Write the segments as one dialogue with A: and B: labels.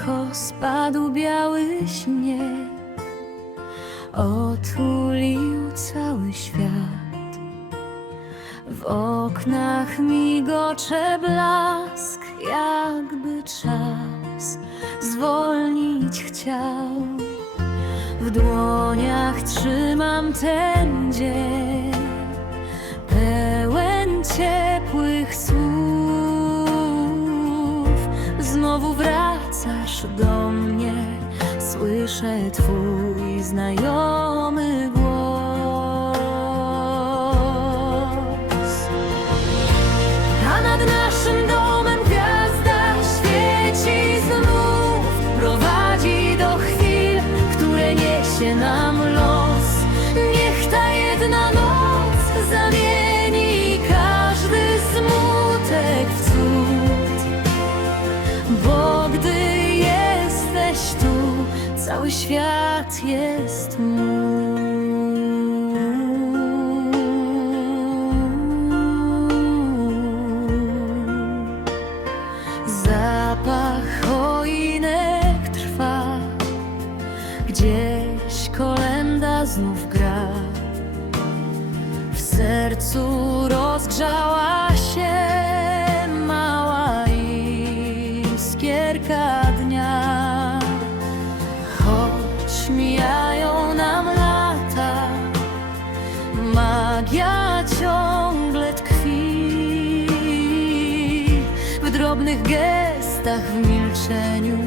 A: cicho spadł biały śnieg, otulił cały świat. W oknach migocze blask, jakby czas zwolnić chciał. W dłoniach trzymam ten dzień, wracasz do mnie, słyszę twój znajomy świat jest mój Zapach choinek trwa, gdzieś kolenda znów gra. W sercu rozgrzała ciągle tkwi. W drobnych gestach, w milczeniu,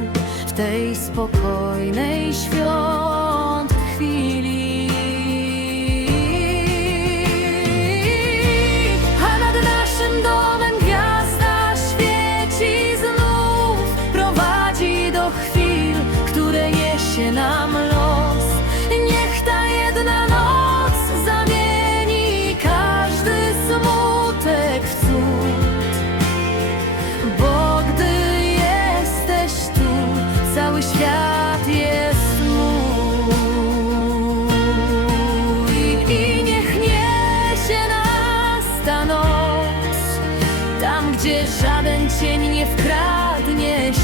A: w tej spokojnej świąt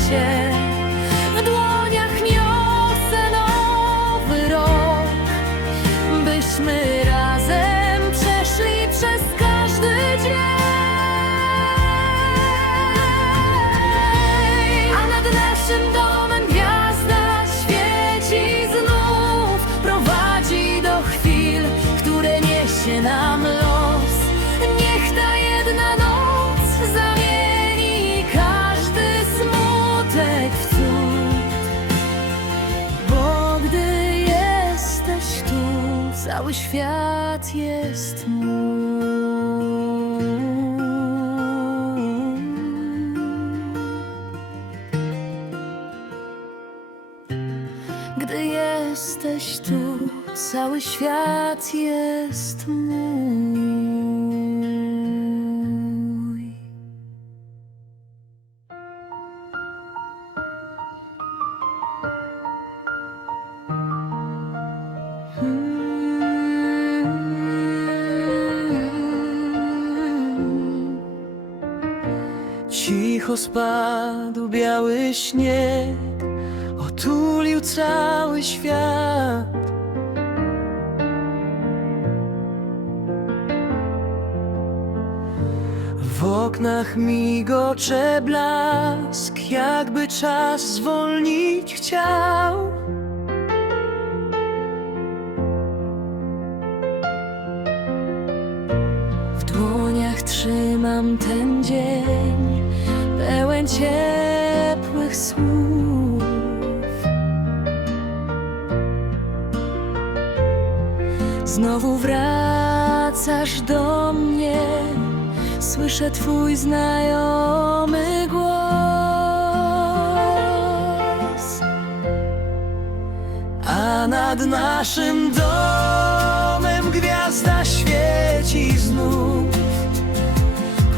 A: się. Cały świat jest mój. Gdy jesteś tu, cały świat jest mój.
B: Cicho spadł biały śnieg, otulił cały świat. W oknach migocze blask, jakby czas zwolnić chciał.
A: W dłoniach trzymam ten dzień, pełen ciepłych słów. Znowu wracasz do mnie, słyszę twój znajomy głos.
B: A nad naszym domem gwiazda świeci znów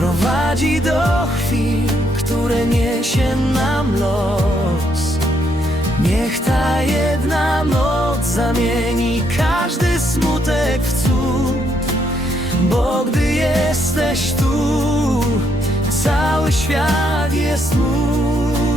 B: Prowadzi do chwil, które niesie nam los. Niech ta jedna noc zamieni każdy smutek w cud. Bo gdy jesteś tu, cały świat jest mój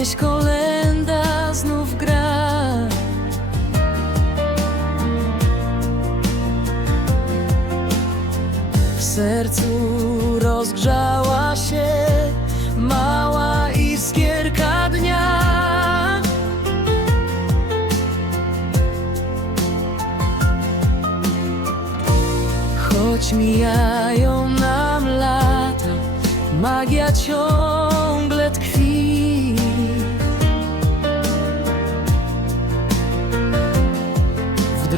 A: gdzieś kolenda znów gra. W sercu rozgrzała się mała iskierka dnia. Choć mijają nam lata, magia ciągle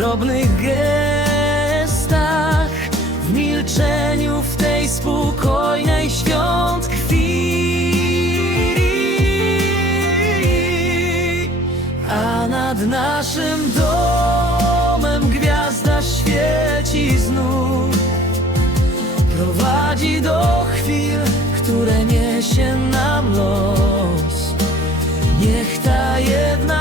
A: drobnych gestach, w milczeniu w tej spokojnej świąt chwili. A nad naszym domem gwiazda świeci znów. Prowadzi do chwil, które niesie nam los. Niech ta jedna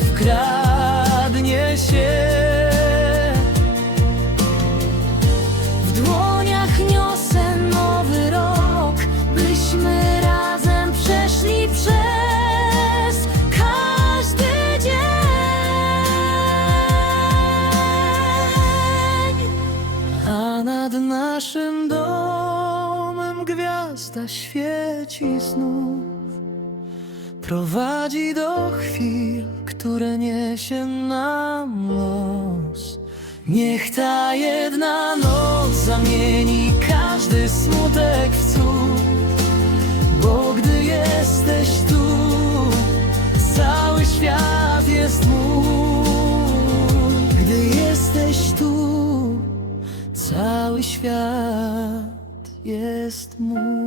A: wkradnie się. W dłoniach niosę nowy rok, byśmy razem przeszli przez każdy dzień. A nad naszym domem gwiazda świeci znów. Prowadzi do chwil, które niesie nam los. Niech ta jedna noc zamieni każdy smutek w cud. Bo gdy jesteś tu, cały świat jest mój. Gdy jesteś tu, cały świat jest mój.